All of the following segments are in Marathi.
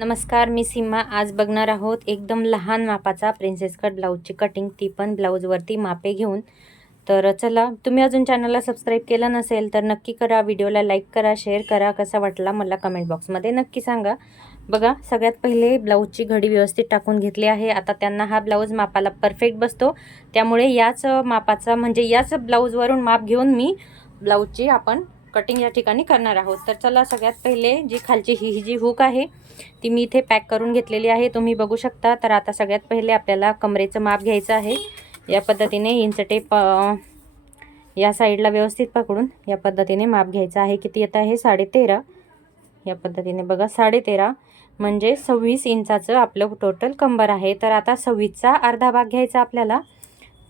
नमस्कार, मी सीमा. आज बघणार आहोत एकदम लहान मापाचा प्रिन्सेस कट ब्लाऊजची कटिंग, ती पण ब्लाऊजवरती मापे घेऊन. तर चला, तुम्ही अजून चॅनलला सबस्क्राईब केलं नसेल तर नक्की करा, व्हिडिओला लाईक करा, शेअर करा. कसा वाटला मला कमेंट बॉक्समध्ये नक्की सांगा. बघा, सगळ्यात पहिले ब्लाऊजची घडी व्यवस्थित टाकून घेतली आहे. आता त्यांना हा ब्लाऊज मापाला परफेक्ट बसतो, त्यामुळे याच मापाचा म्हणजे याच ब्लाऊजवरून माप घेऊन मी ब्लाऊजची आपण कटिंग या ठिकाणी करणार आहोत. तर चला, सगळ्यात पहिले जी खालची ही जी हुक आहे ती मी इथे पॅक करून घेतलेली आहे, तुम्ही बघू शकता. तर आता सगळ्यात पहिले आपल्याला कमरेचं माप घ्यायचं आहे. या पद्धतीने इंच टेप या साईडला व्यवस्थित पकडून या पद्धतीने माप घ्यायचं आहे. किती येत आहे? 13.5. या पद्धतीने बघा, 13.5 म्हणजे 26 इंचाचं आपलं टोटल कंबर आहे. तर आता 26चा अर्धा भाग घ्यायचा आपल्याला.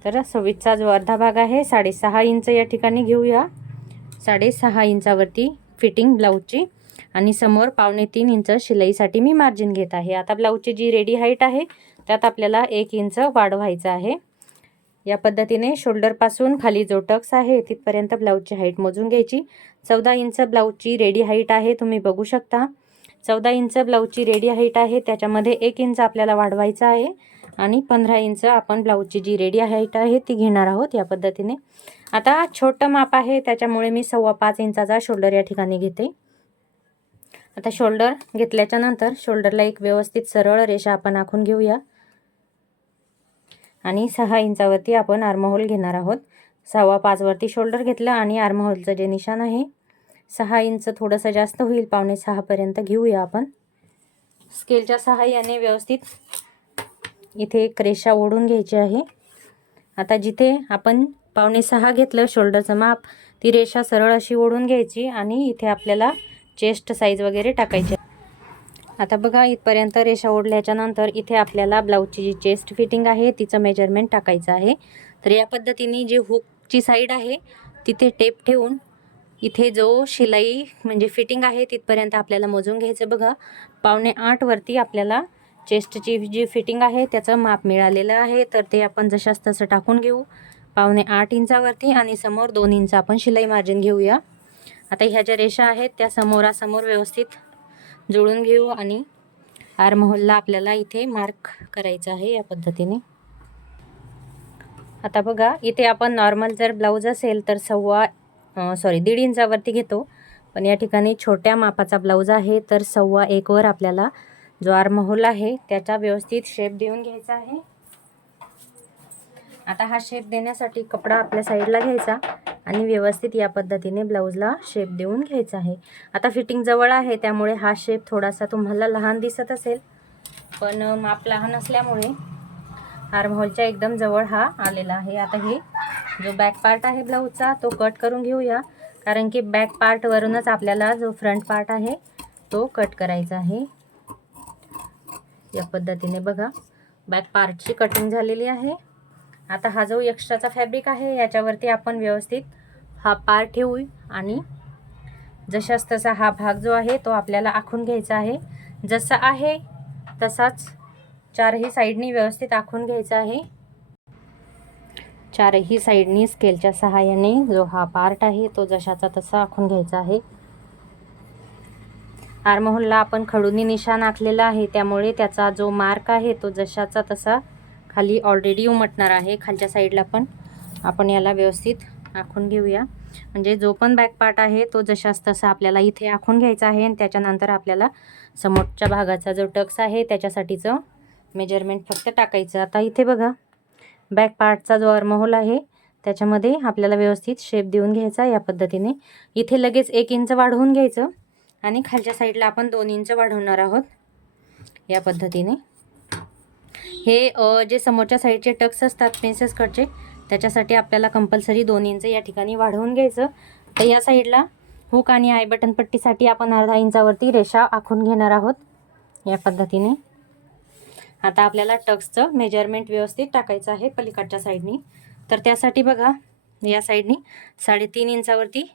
तर 26चा जो अर्धा भाग आहे 6.5 इंच या ठिकाणी घेऊया. 6.5 इंचावरती फिटिंग ब्लाऊजची आणि समोर 2.25 इंच शिलाईसाठी मी मार्जिन घेत आहे. आता ब्लाऊजची जी रेडी हाईट आहे त्यात आपल्याला 1 इंच वाढवायचं आहे. या पद्धतीने शोल्डरपासून खाली जो टक्स आहे तिथपर्यंत ब्लाऊजची हाईट मोजून घ्यायची. 14 इंच ब्लाऊजची रेडी हाईट आहे, तुम्ही बघू शकता. 14 इंच ब्लाऊजची रेडी हाईट आहे, त्याच्यामध्ये 1 इंच आपल्याला वाढवायचा आहे आणि 15 इंच आपण ब्लाऊजची जी रेडी हाईट आहे ती घेणार आहोत. या पद्धतीने आता छोटं माप आहे त्याच्यामुळे मी 5.25 इंचाचा शोल्डर या ठिकाणी घेते. आता शोल्डर घेतल्याच्या नंतर शोल्डरला एक व्यवस्थित सरळ रेषा आपण आखून घेऊया आणि 6 इंचावरती आपण आर्महोल घेणार आहोत. 5.25 वरती शोल्डर घेतलं आणि आर्महोलचं जे निशाण आहे 6 इंच थोडंसं जास्त होईल, 5.25 पर्यंत घेऊया आपण. स्केलच्या सहाय्याने व्यवस्थित इथे एक रेषा ओढून घ्यायची आहे. आता जिथे आपण 5.25 घेतलं शोल्डरचं माप, ती रेषा सरळ अशी ओढून घ्यायची आणि इथे आपल्याला चेस्ट साईज वगैरे टाकायची. आता बघा, इथपर्यंत रेषा ओढल्याच्या नंतर इथे आपल्याला ब्लाऊजची जी चेस्ट फिटिंग आहे तिचं मेजरमेंट टाकायचं आहे. तर या पद्धतीने जी हुकची साईड आहे तिथे टेप ठेवून इथे जो शिलाई म्हणजे फिटिंग आहे तिथपर्यंत आपल्याला मोजून घ्यायचं. बघा, 7.25 वरती आपल्याला चेस्टची जी फिटिंग आहे त्याचं माप मिळालेलं आहे. तर ते आपण जशास तसं टाकून घेऊ 7.25 इंचावरती आणि समोर 2 इंच आपण शिलाई मार्जिन घेऊया. आता ह्या ज्या रेषा आहेत त्या समोरासमोर व्यवस्थित जोडून घेऊ आणि आर्महोलला आपल्याला इथे मार्क करायचं आहे या पद्धतीने. आता बघा, इथे आपण नॉर्मल जर ब्लाऊज असेल तर 1.5 इंचावरती घेतो, पण या ठिकाणी छोट्या मापाचा ब्लाऊज आहे तर 1.25 वर आपल्याला जो आर्महोल आहे त्याचा व्यवस्थित शेप देऊन घ्यायचा आहे. आता हा शेप देण्यासाठी कपडा आपल्या साईडला घ्यायचा आणि व्यवस्थित या पद्धतीने ब्लाऊजला शेप देऊन घ्यायचा आहे. आता फिटिंग जवळ आहे त्यामुळे हा शेप थोडासा तुम्हाला लहान दिसत असेल, पण माप लहान असल्यामुळे आर्महोलच्या एकदम जवळ हा आलेला आहे. आता हे जो बॅक पार्ट आहे ब्लाऊजचा तो कट करून घेऊया, कारण की बॅक पार्टवरूनच आपल्याला जो फ्रंट पार्ट आहे तो कट करायचा आहे. या पद्धतीने बघा, बॅक पार्टची कटिंग झालेली आहे. आता हा जो एक्स्ट्राचा फॅब्रिक आहे याच्यावरती आपण व्यवस्थित हा पार्ट ठेवू आणि जशास तसा हा भाग जो आहे तो आपल्याला आखून घ्यायचा आहे. जसा आहे तसाच चारही साईडनी व्यवस्थित आखून घ्यायचा आहे. चारही साईडनी स्केलच्या सहाय्याने जो हा पार्ट आहे तो जशाचा तसा आखून घ्यायचा आहे. आर्महोलला आपण खडूनी निशाण आखलेला आहे त्यामुळे त्याचा जो मार्क आहे तो जशाचा तसा खाली ऑलरेडी उमटणार आहे. खालच्या साईडला पण आपण याला व्यवस्थित आखून घेऊया, म्हणजे जो पण बॅक पार्ट आहे तो जशास तसा आपल्याला इथे आखून घ्यायचा आहे. आणि त्याच्यानंतर आपल्याला समोरच्या भागाचा जो टक्स आहे त्याच्यासाठीचं मेजरमेंट फक्त टाकायचं. आता इथे बघा, बॅक पार्टचा जो आर्महोल आहे त्याच्यामध्ये आपल्याला व्यवस्थित शेप देऊन घ्यायचा या पद्धतीने. इथे लगेच 1 इंच वाढवून घ्यायचं आणि खालच्या साईडला आपण 2 इंच वाढवणार आहोत या पद्धतीने. हे जे समोरच्या साईडचे टक्स असतात प्रिन्सेस कटचे त्याच्यासाठी आपल्याला कंपल्सरी 2 इंच या ठिकाणी वाढवून घ्यायचं. तर या साईडला हुक आणि आय बटन पट्टीसाठी आपण अर्धा इंचावरती रेषा आखून घेणार आहोत या पद्धतीने. आता आपल्याला टक्सचं मेजरमेंट व्यवस्थित टाकायचं आहे पलीकडच्या साईडनी. तर त्यासाठी बघा, या साईडनी 3.5 इंचावरती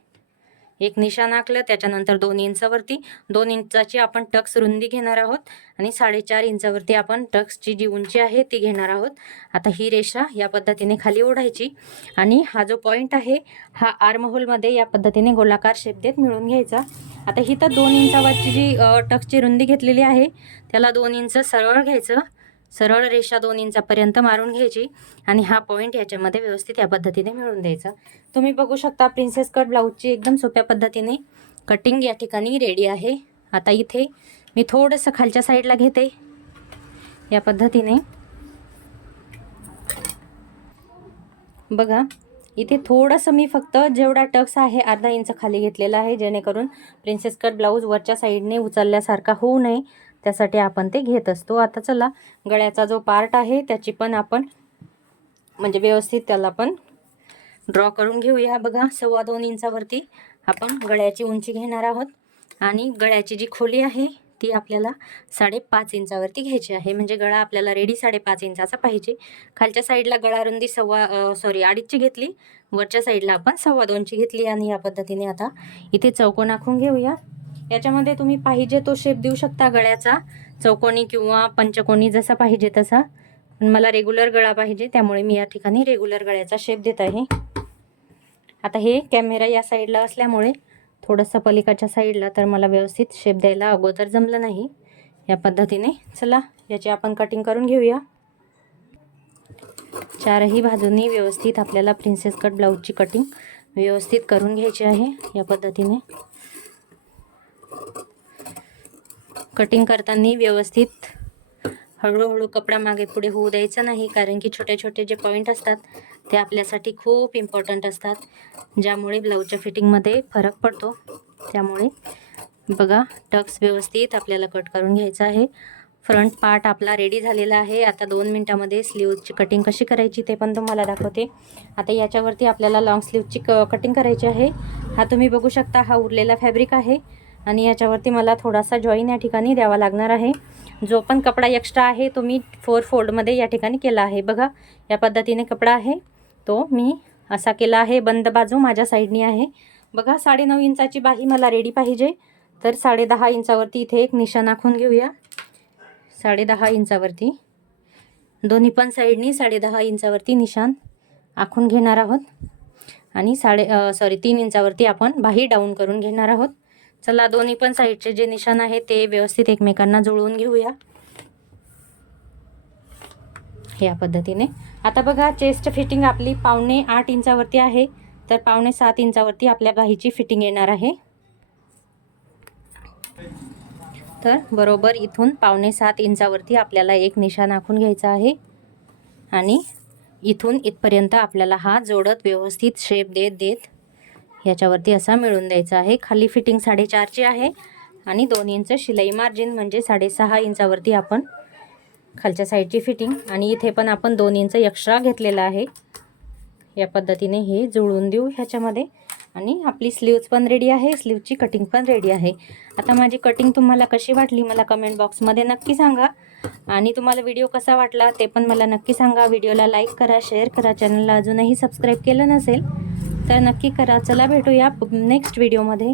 एक निशाण आखलं, त्याच्यानंतर 2 इंचावरती 2 इंचाची आपण टक्स रुंदी घेणार आहोत आणि 4.5 इंचावरती आपण टक्सची जी उंची आहे ती घेणार आहोत. आता ही रेषा या पद्धतीने खाली ओढायची आणि हा जो पॉईंट आहे हा आर्महोलमध्ये या पद्धतीने गोलाकार शेप देत मिळून घ्यायचा. आता ही तर 2 इंचावरची जी टक्सची रुंदी घेतलेली आहे त्याला 2 इंच सरळ घ्यायचं, सरळ रेषा 2 इंचापर्यंत मारून घ्यायची आणि हा पॉईंट याच्यामध्ये व्यवस्थित या पद्धतीने मिळून द्यायचा. तुम्ही बघू शकता प्रिन्सेस कट ब्लाऊजची एकदम सोप्या पद्धतीने कटिंग या ठिकाणी रेडी आहे. आता इथे मी थोडंसं खालच्या साईडला घेते या पद्धतीने. बघा इथे थोडंसं मी फक्त जेवढा टक्स आहे अर्धा इंच खाली घेतलेला आहे, जेणेकरून प्रिन्सेस कट ब्लाऊज वरच्या साईडने उचलल्यासारखा होऊ नये, त्यासाठी आपण ते घेत असतो. आता चला गळ्याचा जो पार्ट आहे त्याची पण आपण म्हणजे व्यवस्थित त्याला पण ड्रॉ करून घेऊया. बघा 2.25 इंचावरती आपण गळ्याची उंची घेणार आहोत आणि गळ्याची जी खोली आहे ती आपल्याला 5.5 इंचावरती घ्यायची आहे. म्हणजे गळा आपल्याला रेडी 5.5 इंचाचा पाहिजे. खालच्या साईडला गळा रुंदी 2.5ची घेतली, वरच्या साईडला आपण 2.25ची घेतली आणि या पद्धतीने आता इथे चौकोन आखून घेऊया. याच्यामध्ये तुम्ही पाहिजे तो शेप देऊ शकता गळ्याचा, चौकोनी किंवा पंचकोनी जसा पाहिजे तसा. पण मला रेग्युलर गळा पाहिजे त्यामुळे मी या ठिकाणी रेग्युलर गळ्याचा शेप देत आहे. आता हे कॅमेरा या साईडला असल्यामुळे थोडंसं पलीकडच्या साईडला तर मला व्यवस्थित शेप द्यायला अगोदर जमलं नाही. या पद्धतीने चला याची आपण कटिंग करून घेऊया. चारही बाजूंनी व्यवस्थित आपल्याला प्रिन्सेस कट ब्लाऊजची कटिंग व्यवस्थित करून घ्यायची आहे. या पद्धतीने कटिंग करताना व्यवस्थित हळूहळू कपडा मागे पुढे होऊ द्यायचा नाही, कारण की छोटे छोटे जे पॉईंट असतात ते आपल्यासाठी खूप इम्पॉर्टंट असतात, ज्यामुळे ब्लाऊजच्या फिटिंगमध्ये फरक पडतो. त्यामुळे बघा टक्स व्यवस्थित आपल्याला कट करून घ्यायचा आहे. फ्रंट पार्ट आपला रेडी झालेला आहे. आता 2 मिनिटामध्ये स्लीव्जची कटिंग कशी करायची ते पण तुम्हाला दाखवते. आता याच्यावरती आपल्याला लॉंग स्लीव्जची कटिंग करायची आहे. हा तुम्ही बघू शकता, हा उरलेला फॅब्रिक आहे आणि याच्यावरती मला थोडासा जॉईन या ठिकाणी द्यावा लागणार आहे. जो पण कपडा एक्स्ट्रा आहे तो मी 4 फोल्डमध्ये या ठिकाणी केला आहे. बघा या पद्धतीने कपडा आहे तो मी असा केला आहे. बंद बाजू माझ्या साईडनी आहे. बघा 9.5 इंचाची बाही मला रेडी पाहिजे, तर 10.5 इंचावरती इथे एक निशाण आखून घेऊया. 10.5 इंचावरती दोन्ही पण साईडनी 10.5 इंचावरती निशाण आखून घेणार आहोत आणि 3 इंचावरती आपण बाही डाऊन करून घेणार आहोत. चला दोन्ही पण साईडचे जे निशाण आहे ते व्यवस्थित एकमेकांना जुळवून घेऊया या पद्धतीने. आता बघा चेस्ट फिटिंग आपली 7.5 इंचावरती आहे, तर 7.5 इंचावरती आपल्या बाहीची फिटिंग येणार आहे. तर बरोबर इथून 7.5 इंचावरती आपल्याला एक निशाण आखून घ्यायचा आहे आणि इथून इथपर्यंत आपल्याला हा जोडत व्यवस्थित शेप देत देत याच्यावरती असा मिळून द्यायचा आहे. खाली फिटिंग 4.5ची आहे आणि 2 इंच शिलाई मार्जिन म्हणजे 6.5 इंचावरती आपण खालच्या साईडची फिटिंग आणि इथे पण आपण 2 इंच एक्स्ट्रा घेतलेला आहे. या पद्धतीने हे जुळवून देऊ ह्याच्यामध्ये आणि आपली स्लीव्ज पण रेडी आहे, स्लीवची कटिंग पण रेडी आहे. आता माझी कटिंग तुम्हाला कशी वाटली मला कमेंट बॉक्समध्ये नक्की सांगा आणि तुम्हाला व्हिडिओ कसा वाटला ते पण मला नक्की सांगा. व्हिडिओला लाईक करा, शेअर करा, चॅनलला अजूनही सबस्क्राईब केलं नसेल तर नक्की करा. चला भेटूया नेक्स्ट व्हिडिओमध्ये.